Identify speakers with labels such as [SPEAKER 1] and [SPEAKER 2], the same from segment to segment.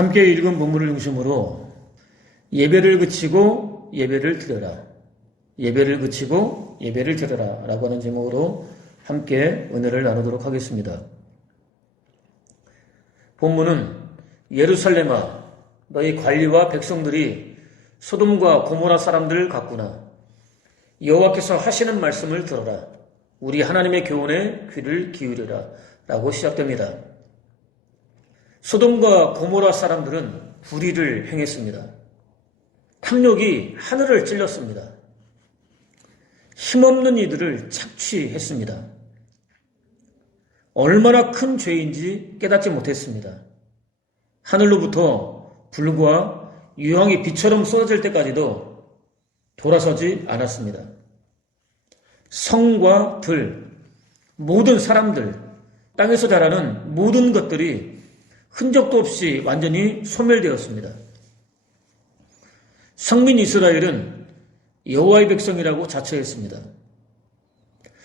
[SPEAKER 1] 함께 읽은 본문을 중심으로 예배를 그치고 예배를 드려라. 예배를 그치고 예배를 드려라. 라고 하는 제목으로 함께 은혜를 나누도록 하겠습니다. 본문은 예루살렘아 너희 관리와 백성들이 소돔과 고모라 사람들 같구나. 여호와께서 하시는 말씀을 들어라. 우리 하나님의 교훈에 귀를 기울여라. 라고 시작됩니다. 소돔과 고모라 사람들은 불의를 행했습니다. 탐욕이 하늘을 찔렀습니다. 힘없는 이들을 착취했습니다. 얼마나 큰 죄인지 깨닫지 못했습니다. 하늘로부터 불과 유황이 비처럼 쏟아질 때까지도 돌아서지 않았습니다. 성과 들, 모든 사람들, 땅에서 자라는 모든 것들이 흔적도 없이 완전히 소멸되었습니다. 성민 이스라엘은 여호와의 백성이라고 자처했습니다.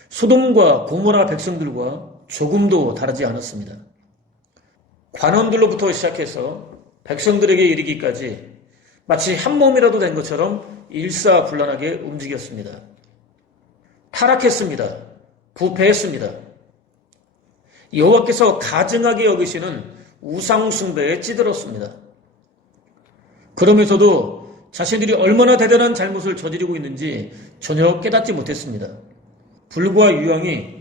[SPEAKER 1] 소돔과 고모라 백성들과 조금도 다르지 않았습니다. 관원들로부터 시작해서 백성들에게 이르기까지 마치 한 몸이라도 된 것처럼 일사불란하게 움직였습니다. 타락했습니다. 부패했습니다. 여호와께서 가증하게 여기시는 우상 숭배에 찌들었습니다. 그러면서도 자신들이 얼마나 대단한 잘못을 저지르고 있는지 전혀 깨닫지 못했습니다. 불과 유황이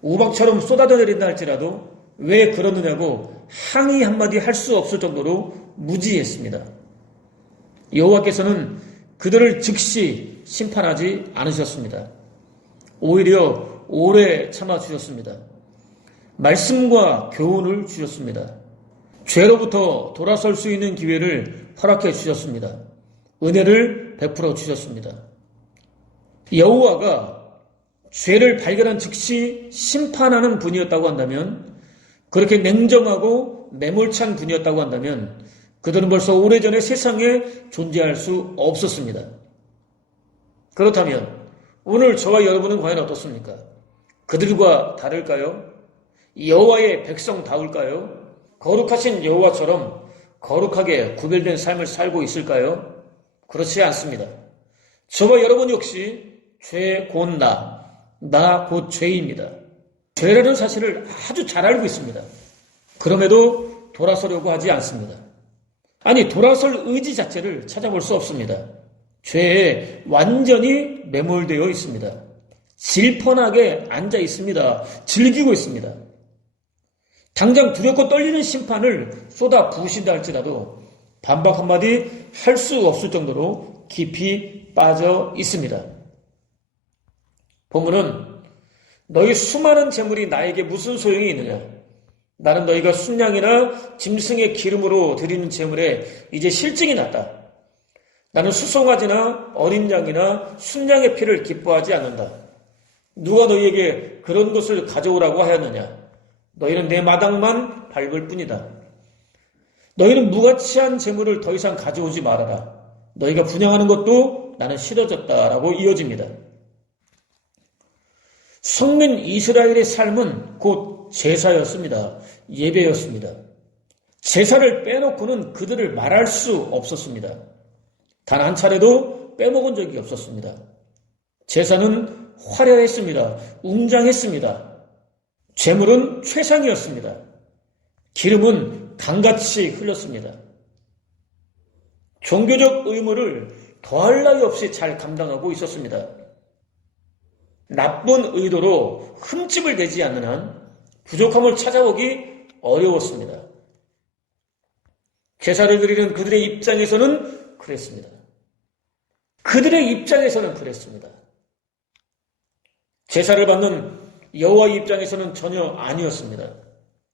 [SPEAKER 1] 우박처럼 쏟아져 내린다 할지라도 왜 그러느냐고 항의 한마디 할 수 없을 정도로 무지했습니다. 여호와께서는 그들을 즉시 심판하지 않으셨습니다. 오히려 오래 참아 주셨습니다. 말씀과 교훈을 주셨습니다. 죄로부터 돌아설 수 있는 기회를 허락해 주셨습니다. 은혜를 베풀어 주셨습니다. 여호와가 죄를 발견한 즉시 심판하는 분이었다고 한다면 그렇게 냉정하고 매몰찬 분이었다고 한다면 그들은 벌써 오래전에 세상에 존재할 수 없었습니다. 그렇다면 오늘 저와 여러분은 과연 어떻습니까? 그들과 다를까요? 여호와의 백성다울까요? 거룩하신 여호와처럼 거룩하게 구별된 삶을 살고 있을까요? 그렇지 않습니다. 저와 여러분 역시 죄 곧 나, 나 곧 죄입니다. 죄라는 사실을 아주 잘 알고 있습니다. 그럼에도 돌아서려고 하지 않습니다. 아니, 돌아설 의지 자체를 찾아볼 수 없습니다. 죄에 완전히 매몰되어 있습니다. 질펀하게 앉아 있습니다. 즐기고 있습니다. 당장 두렵고 떨리는 심판을 쏟아 부으신다 할지라도 반박 한마디 할 수 없을 정도로 깊이 빠져 있습니다. 본문은 너희 수많은 재물이 나에게 무슨 소용이 있느냐? 나는 너희가 순양이나 짐승의 기름으로 드리는 재물에 이제 실증이 났다. 나는 수송아지나 어린 양이나 순양의 피를 기뻐하지 않는다. 누가 너희에게 그런 것을 가져오라고 하였느냐? 너희는 내 마당만 밟을 뿐이다. 너희는 무가치한 재물을 더 이상 가져오지 말아라. 너희가 분양하는 것도 나는 싫어졌다라고 이어집니다. 성민 이스라엘의 삶은 곧 제사였습니다. 예배였습니다. 제사를 빼놓고는 그들을 말할 수 없었습니다. 단 한 차례도 빼먹은 적이 없었습니다. 제사는 화려했습니다. 웅장했습니다. 재물은 최상이었습니다. 기름은 강같이 흘렀습니다. 종교적 의무를 더할 나위 없이 잘 감당하고 있었습니다. 나쁜 의도로 흠집을 내지 않는 한 부족함을 찾아오기 어려웠습니다. 제사를 드리는 그들의 입장에서는 그랬습니다. 그들의 입장에서는 그랬습니다. 제사를 받는 여호와 입장에서는 전혀 아니었습니다.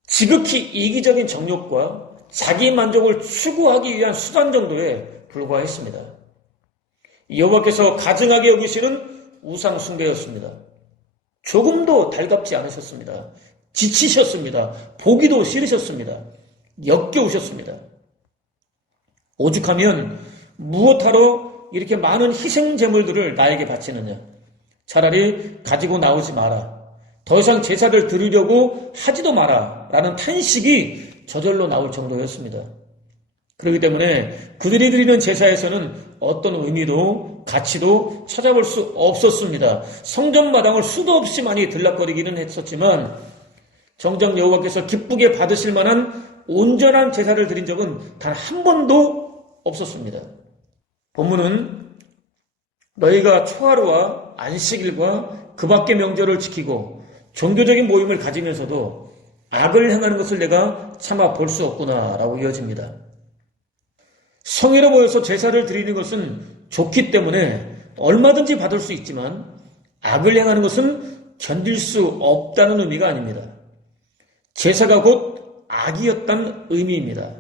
[SPEAKER 1] 지극히 이기적인 정욕과 자기 만족을 추구하기 위한 수단 정도에 불과했습니다. 여호와께서 가증하게 여기시는 우상 숭배였습니다. 조금도 달갑지 않으셨습니다. 지치셨습니다. 보기도 싫으셨습니다. 역겨우셨습니다. 오죽하면 무엇하러 이렇게 많은 희생 제물들을 나에게 바치느냐? 차라리 가지고 나오지 마라. 더 이상 제사를 드리려고 하지도 마라. 라는 탄식이 저절로 나올 정도였습니다. 그렇기 때문에 그들이 드리는 제사에서는 어떤 의미도 가치도 찾아볼 수 없었습니다. 성전 마당을 수도 없이 많이 들락거리기는 했었지만 정작 여호와께서 기쁘게 받으실 만한 온전한 제사를 드린 적은 단 한 번도 없었습니다. 본문은 너희가 초하루와 안식일과 그 밖의 명절을 지키고 종교적인 모임을 가지면서도 악을 행하는 것을 내가 참아 볼수 없구나라고 이어집니다. 성의로 모여서 제사를 드리는 것은 좋기 때문에 얼마든지 받을 수 있지만 악을 행하는 것은 견딜 수 없다는 의미가 아닙니다. 제사가 곧 악이었다는 의미입니다.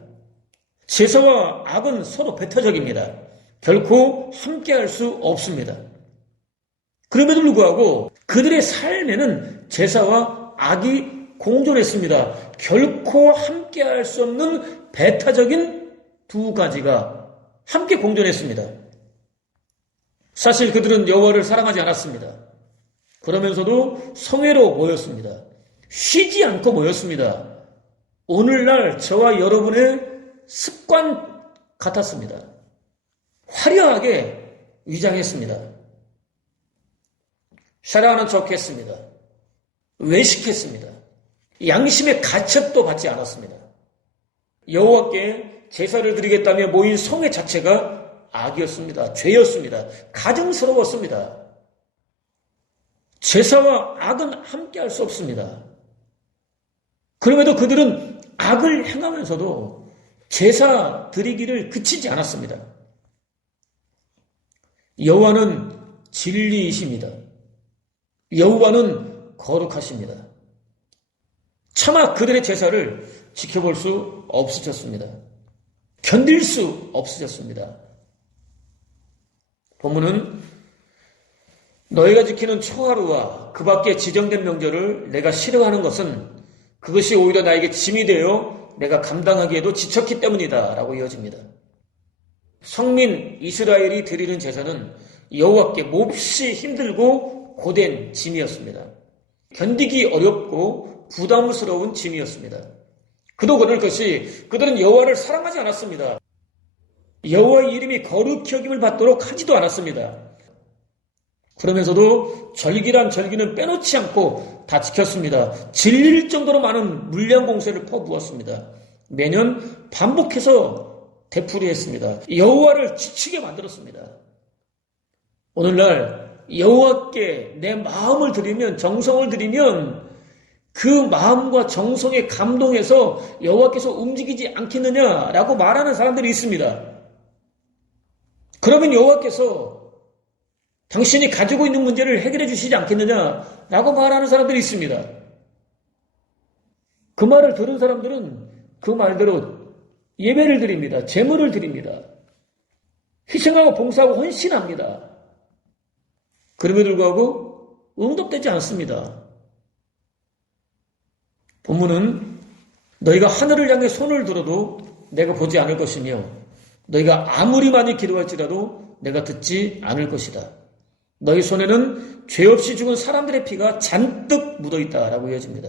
[SPEAKER 1] 제사와 악은 서로 배타적입니다. 결코 함께할 수 없습니다. 그럼에도 불구하고 그들의 삶에는 제사와 악이 공존했습니다. 결코 함께할 수 없는 배타적인 두 가지가 함께 공존했습니다. 사실 그들은 여호와를 사랑하지 않았습니다. 그러면서도 성회로 모였습니다. 쉬지 않고 모였습니다. 오늘날 저와 여러분의 습관 같았습니다. 화려하게 위장했습니다. 샤라하는 척 했습니다. 외식했습니다. 양심의 가책도 받지 않았습니다. 여호와께 제사를 드리겠다며 모인 성회 자체가 악이었습니다. 죄였습니다. 가증스러웠습니다. 제사와 악은 함께 할 수 없습니다. 그럼에도 그들은 악을 행하면서도 제사 드리기를 그치지 않았습니다. 여호와는 진리이십니다. 여호와는 거룩하십니다. 차마 그들의 제사를 지켜볼 수 없으셨습니다. 견딜 수 없으셨습니다. 본문은 너희가 지키는 초하루와 그 밖에 지정된 명절을 내가 싫어하는 것은 그것이 오히려 나에게 짐이 되어 내가 감당하기에도 지쳤기 때문이다 라고 이어집니다. 성민 이스라엘이 드리는 제사는 여호와께 몹시 힘들고 고된 짐이었습니다. 견디기 어렵고 부담스러운 짐이었습니다. 그도 그럴 것이 그들은 여호와를 사랑하지 않았습니다. 여호와의 이름이 거룩히 여김을 받도록 하지도 않았습니다. 그러면서도 절기란 절기는 빼놓지 않고 다 지켰습니다. 질릴 정도로 많은 물량 공세를 퍼부었습니다. 매년 반복해서 되풀이했습니다. 여호와를 지치게 만들었습니다. 오늘날 여호와께 내 마음을 드리면 정성을 드리면 그 마음과 정성에 감동해서 여호와께서 움직이지 않겠느냐라고 말하는 사람들이 있습니다. 그러면 여호와께서 당신이 가지고 있는 문제를 해결해 주시지 않겠느냐라고 말하는 사람들이 있습니다. 그 말을 들은 사람들은 그 말대로 예배를 드립니다. 제물을 드립니다. 희생하고 봉사하고 헌신합니다. 그럼에도 불구하고 응답되지 않습니다. 본문은 너희가 하늘을 향해 손을 들어도 내가 보지 않을 것이며 너희가 아무리 많이 기도할지라도 내가 듣지 않을 것이다. 너희 손에는 죄 없이 죽은 사람들의 피가 잔뜩 묻어 있다라고 이어집니다.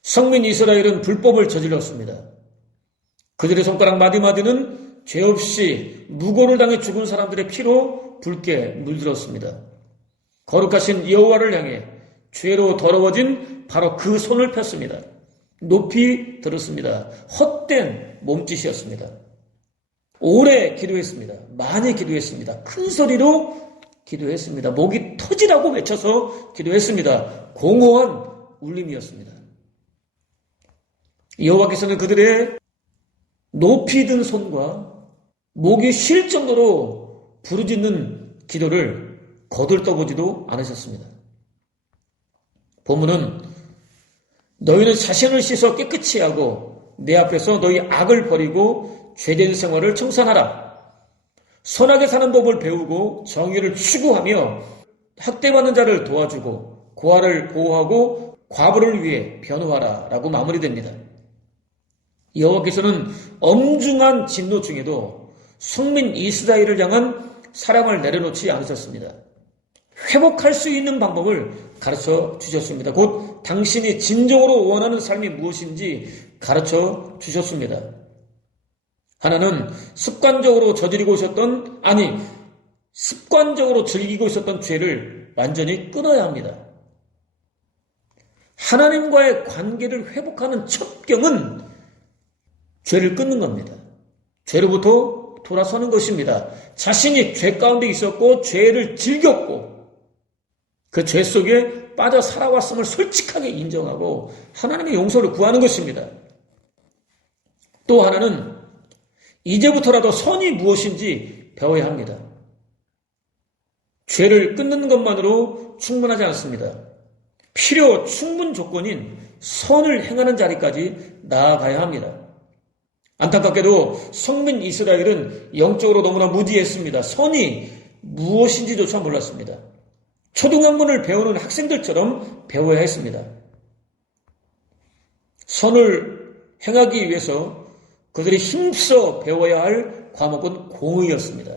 [SPEAKER 1] 성민 이스라엘은 불법을 저질렀습니다. 그들의 손가락 마디마디는 죄 없이 무고를 당해 죽은 사람들의 피로 붉게 물들었습니다. 거룩하신 여호와를 향해 죄로 더러워진 바로 그 손을 폈습니다. 높이 들었습니다. 헛된 몸짓이었습니다. 오래 기도했습니다. 많이 기도했습니다. 큰 소리로 기도했습니다. 목이 터지라고 외쳐서 기도했습니다. 공허한 울림이었습니다. 여호와께서는 그들의 높이 든 손과 목이 쉴 정도로 부르짖는 기도를 거들떠보지도 않으셨습니다. 본문은 너희는 자신을 씻어 깨끗이 하고 내 앞에서 너희 악을 버리고 죄된 생활을 청산하라. 선하게 사는 법을 배우고 정의를 추구하며 학대받는 자를 도와주고 고아를 보호하고 과부를 위해 변호하라 라고 마무리됩니다. 여호와께서는 엄중한 진노 중에도 숙민 이스라엘을 향한 사랑을 내려놓지 않으셨습니다. 회복할 수 있는 방법을 가르쳐 주셨습니다. 곧 당신이 진정으로 원하는 삶이 무엇인지 가르쳐 주셨습니다. 하나는 습관적으로 저지르고 있었던, 아니, 습관적으로 즐기고 있었던 죄를 완전히 끊어야 합니다. 하나님과의 관계를 회복하는 첩경은 죄를 끊는 겁니다. 죄로부터 돌아서는 것입니다. 자신이 죄 가운데 있었고 죄를 즐겼고 그 죄 속에 빠져 살아왔음을 솔직하게 인정하고 하나님의 용서를 구하는 것입니다. 또 하나는 이제부터라도 선이 무엇인지 배워야 합니다. 죄를 끊는 것만으로 충분하지 않습니다. 필요 충분 조건인 선을 행하는 자리까지 나아가야 합니다. 안타깝게도 성민 이스라엘은 영적으로 너무나 무지했습니다. 선이 무엇인지조차 몰랐습니다. 초등학문을 배우는 학생들처럼 배워야 했습니다. 선을 행하기 위해서 그들이 힘써 배워야 할 과목은 공의였습니다.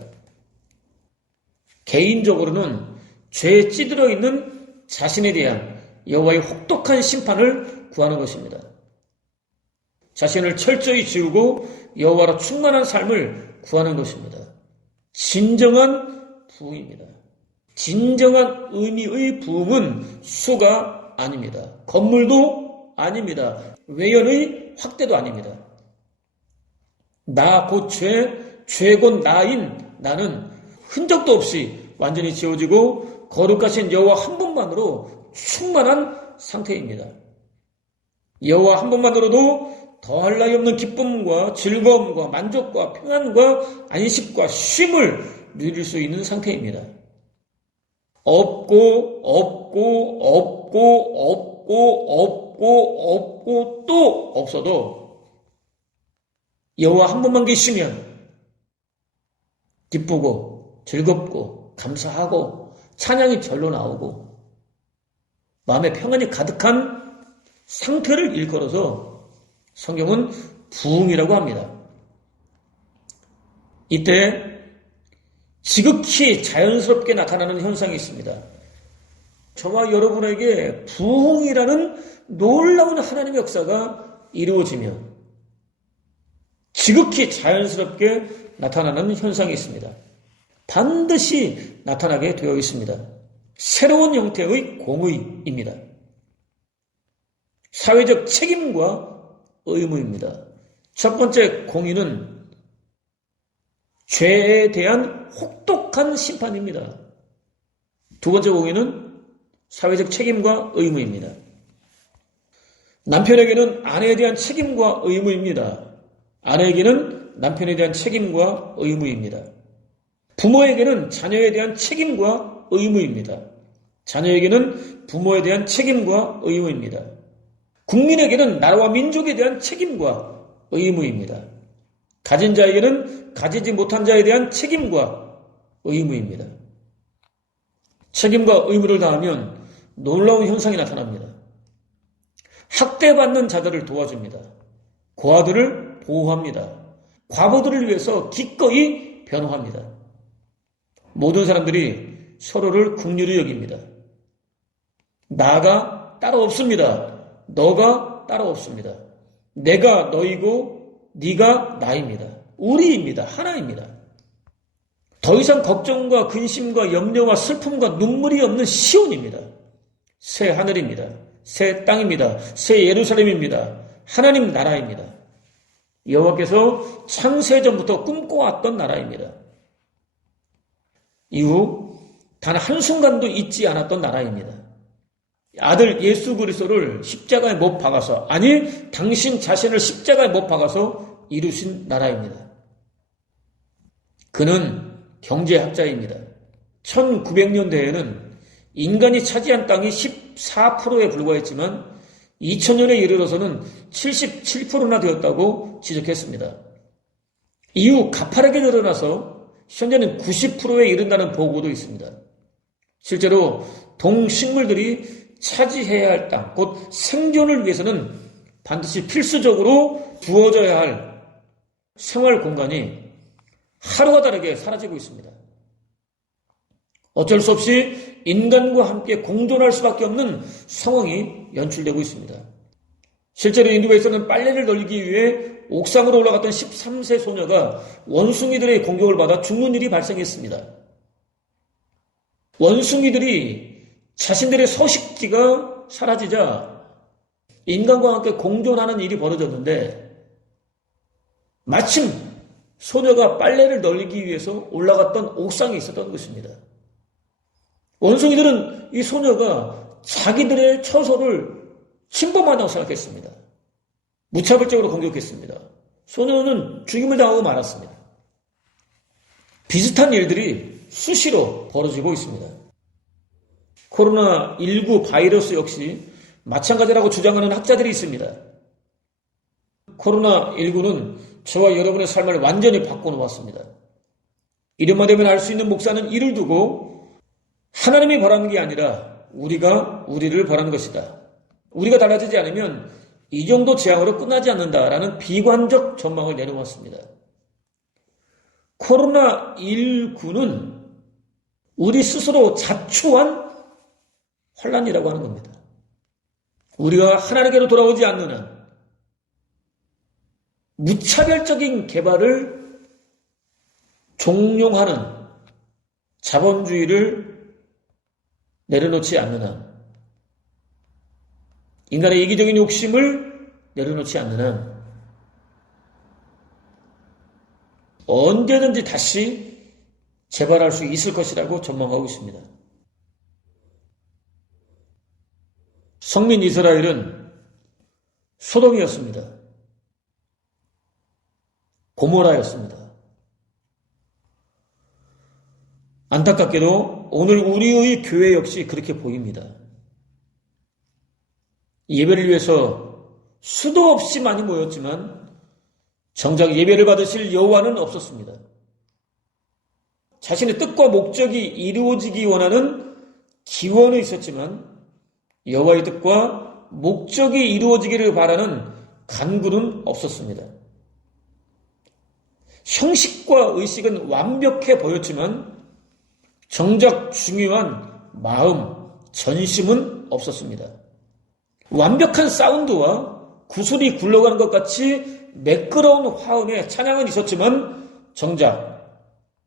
[SPEAKER 1] 개인적으로는 죄에 찌들어 있는 자신에 대한 여호와의 혹독한 심판을 구하는 것입니다. 자신을 철저히 지우고 여호와로 충만한 삶을 구하는 것입니다. 진정한 부흥입니다. 진정한 의미의 부흥은 수가 아닙니다. 건물도 아닙니다. 외연의 확대도 아닙니다. 나 곧 죄, 죄곧 나인 나는 흔적도 없이 완전히 지워지고 거룩하신 여호와 한 분만으로 충만한 상태입니다. 여호와 한 분만으로도 더할 나위 없는 기쁨과 즐거움과 만족과 평안과 안식과 쉼을 누릴 수 있는 상태입니다. 없고 없고 없고 없고 없고 없고 또 없어도 여호와 한 분만 계시면 기쁘고 즐겁고 감사하고 찬양이 절로 나오고 마음의 평안이 가득한 상태를 일컬어서 성경은 부흥이라고 합니다. 이때 지극히 자연스럽게 나타나는 현상이 있습니다. 저와 여러분에게 부흥이라는 놀라운 하나님의 역사가 이루어지면 지극히 자연스럽게 나타나는 현상이 있습니다. 반드시 나타나게 되어 있습니다. 새로운 형태의 공의입니다. 사회적 책임과 의무입니다. 첫 번째 공의는 죄에 대한 혹독한 심판입니다. 두 번째 공의는 사회적 책임과 의무입니다. 남편에게는 아내에 대한 책임과 의무입니다. 아내에게는 남편에 대한 책임과 의무입니다. 부모에게는 자녀에 대한 책임과 의무입니다. 자녀에게는 부모에 대한 책임과 의무입니다. 국민에게는 나라와 민족에 대한 책임과 의무입니다. 가진 자에게는 가지지 못한 자에 대한 책임과 의무입니다. 책임과 의무를 다하면 놀라운 현상이 나타납니다. 학대받는 자들을 도와줍니다. 고아들을 보호합니다. 과부들을 위해서 기꺼이 변호합니다. 모든 사람들이 서로를 국률이 여깁니다. 나가 따로 없습니다. 너가 따로 없습니다. 내가 너이고 네가 나입니다. 우리입니다. 하나입니다. 더 이상 걱정과 근심과 염려와 슬픔과 눈물이 없는 시온입니다. 새 하늘입니다. 새 땅입니다. 새 예루살렘입니다. 하나님 나라입니다. 여호와께서 창세전부터 꿈꿔왔던 나라입니다. 이후 단 한순간도 잊지 않았던 나라입니다. 아들 예수 그리스도를 십자가에 못 박아서 아니 당신 자신을 십자가에 못 박아서 이루신 나라입니다. 그는 경제학자입니다. 1900년대에는 인간이 차지한 땅이 14%에 불과했지만 2000년에 이르러서는 77%나 되었다고 지적했습니다. 이후 가파르게 늘어나서 현재는 90%에 이른다는 보고도 있습니다. 실제로 동식물들이 차지해야 할 땅, 곧 생존을 위해서는 반드시 필수적으로 주어져야 할 생활 공간이 하루가 다르게 사라지고 있습니다. 어쩔 수 없이 인간과 함께 공존할 수밖에 없는 상황이 연출되고 있습니다. 실제로 인도에서는 빨래를 널기 위해 옥상으로 올라갔던 13세 소녀가 원숭이들의 공격을 받아 죽는 일이 발생했습니다. 원숭이들이 자신들의 서식지가 사라지자 인간과 함께 공존하는 일이 벌어졌는데 마침 소녀가 빨래를 널기 위해서 올라갔던 옥상에 있었던 것입니다. 원숭이들은 이 소녀가 자기들의 처소를 침범한다고 생각했습니다. 무차별적으로 공격했습니다. 소녀는 죽임을 당하고 말았습니다. 비슷한 일들이 수시로 벌어지고 있습니다. 코로나19 바이러스 역시 마찬가지라고 주장하는 학자들이 있습니다. 코로나19는 저와 여러분의 삶을 완전히 바꿔놓았습니다. 이름만 되면 알 수 있는 목사는 이를 두고 하나님이 바라는 게 아니라 우리가 우리를 바라는 것이다. 우리가 달라지지 않으면 이 정도 재앙으로 끝나지 않는다라는 비관적 전망을 내놓았습니다. 코로나19는 우리 스스로 자초한 혼란이라고 하는 겁니다. 우리가 하나님께로 돌아오지 않는 한 무차별적인 개발을 종용하는 자본주의를 내려놓지 않는 한 인간의 이기적인 욕심을 내려놓지 않는 한 언제든지 다시 재발할 수 있을 것이라고 전망하고 있습니다. 성민 이스라엘은 소돔이었습니다. 고모라였습니다. 안타깝게도 오늘 우리의 교회 역시 그렇게 보입니다. 예배를 위해서 수도 없이 많이 모였지만 정작 예배를 받으실 여호와는 없었습니다. 자신의 뜻과 목적이 이루어지기 원하는 기원은 있었지만 여호와의 뜻과 목적이 이루어지기를 바라는 간구는 없었습니다. 형식과 의식은 완벽해 보였지만 정작 중요한 마음, 전심은 없었습니다. 완벽한 사운드와 구슬이 굴러가는 것 같이 매끄러운 화음의 찬양은 있었지만 정작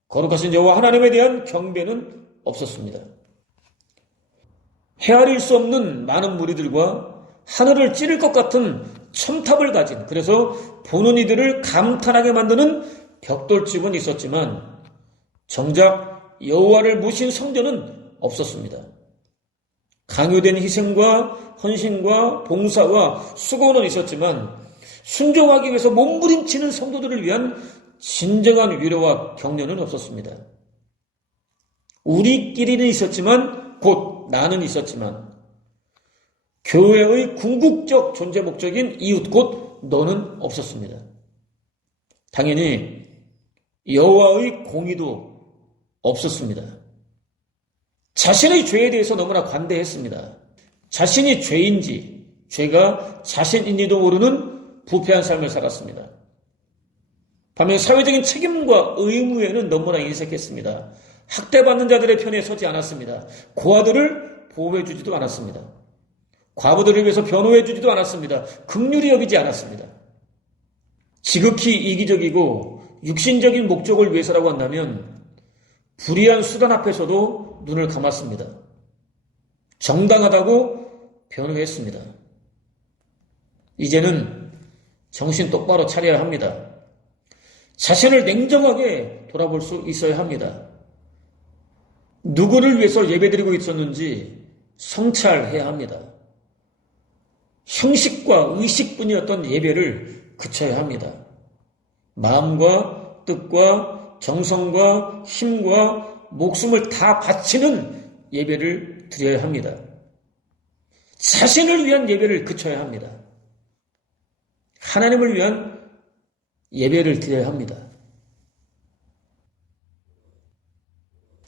[SPEAKER 1] 거룩하신 여호와 하나님에 대한 경배는 없었습니다. 헤아릴 수 없는 많은 무리들과 하늘을 찌를 것 같은 첨탑을 가진 그래서 보는 이들을 감탄하게 만드는 벽돌집은 있었지만 정작 여호와를 모신 성전은 없었습니다. 강요된 희생과 헌신과 봉사와 수고는 있었지만 순종하기 위해서 몸부림치는 성도들을 위한 진정한 위로와 격려는 없었습니다. 우리끼리는 있었지만 곧 나는 있었지만 교회의 궁극적 존재 목적인 이웃 곧 너는 없었습니다. 당연히 여호와의 공의도 없었습니다. 자신의 죄에 대해서 너무나 관대했습니다. 자신이 죄인지 죄가 자신인지도 모르는 부패한 삶을 살았습니다. 반면 사회적인 책임과 의무에는 너무나 인색했습니다. 학대받는 자들의 편에 서지 않았습니다. 고아들을 보호해주지도 않았습니다. 과부들을 위해서 변호해주지도 않았습니다. 극률이 여기지 않았습니다. 지극히 이기적이고 육신적인 목적을 위해서라고 한다면 불의한 수단 앞에서도 눈을 감았습니다. 정당하다고 변호했습니다. 이제는 정신 똑바로 차려야 합니다. 자신을 냉정하게 돌아볼 수 있어야 합니다. 누구를 위해서 예배드리고 있었는지 성찰해야 합니다. 형식과 의식뿐이었던 예배를 그쳐야 합니다. 마음과 뜻과 정성과 힘과 목숨을 다 바치는 예배를 드려야 합니다. 자신을 위한 예배를 그쳐야 합니다. 하나님을 위한 예배를 드려야 합니다.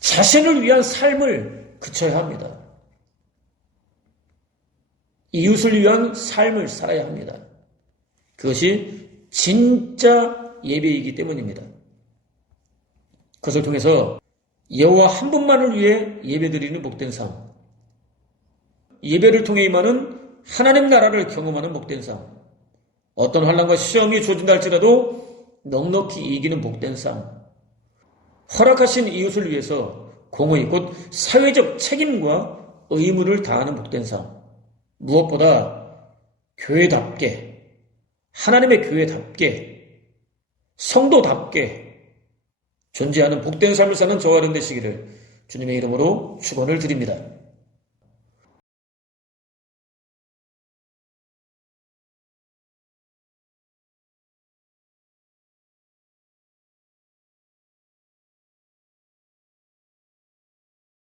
[SPEAKER 1] 자신을 위한 삶을 그쳐야 합니다. 이웃을 위한 삶을 살아야 합니다. 그것이 진짜 예배이기 때문입니다. 그것을 통해서 여호와 한 분만을 위해 예배드리는 복된 삶, 예배를 통해 임하는 하나님 나라를 경험하는 복된 삶, 어떤 환란과 시험이 조진다 할지라도 넉넉히 이기는 복된 삶. 허락하신 이웃을 위해서 공의 곧 사회적 책임과 의무를 다하는 복된 삶. 무엇보다 교회답게, 하나님의 교회답게, 성도답게 존재하는 복된 삶을 사는 저와 여러분 되시기를 주님의 이름으로 축원을 드립니다.